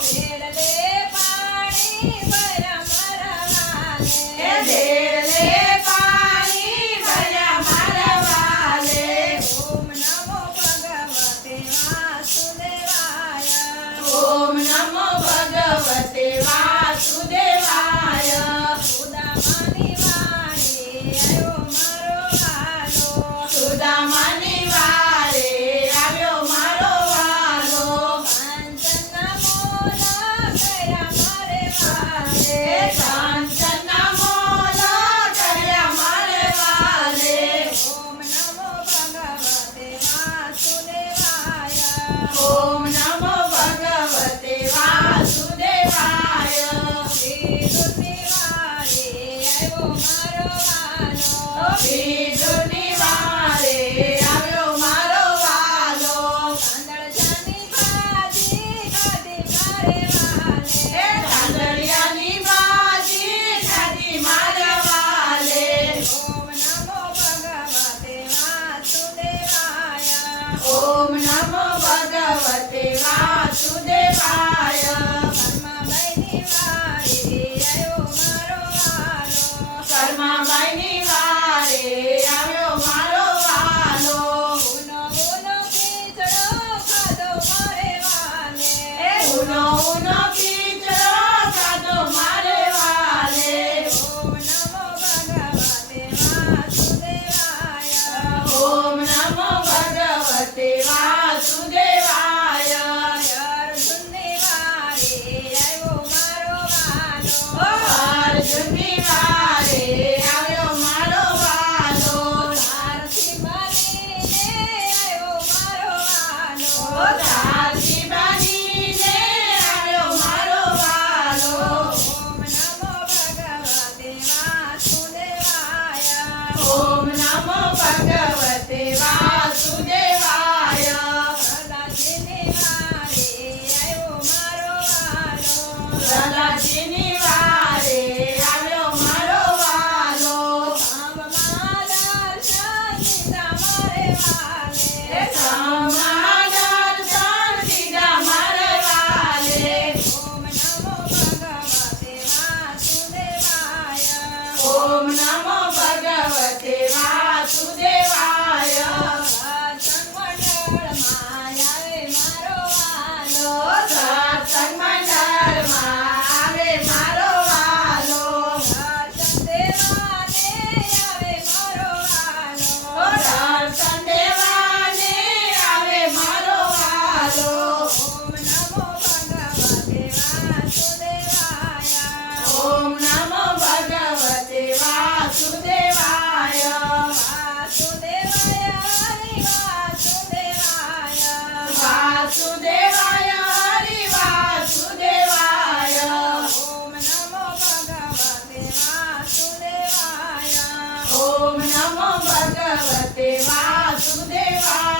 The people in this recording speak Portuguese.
me. Om Namo Om Namo Bhagavate bomba, cama, tem mais, tudo tem.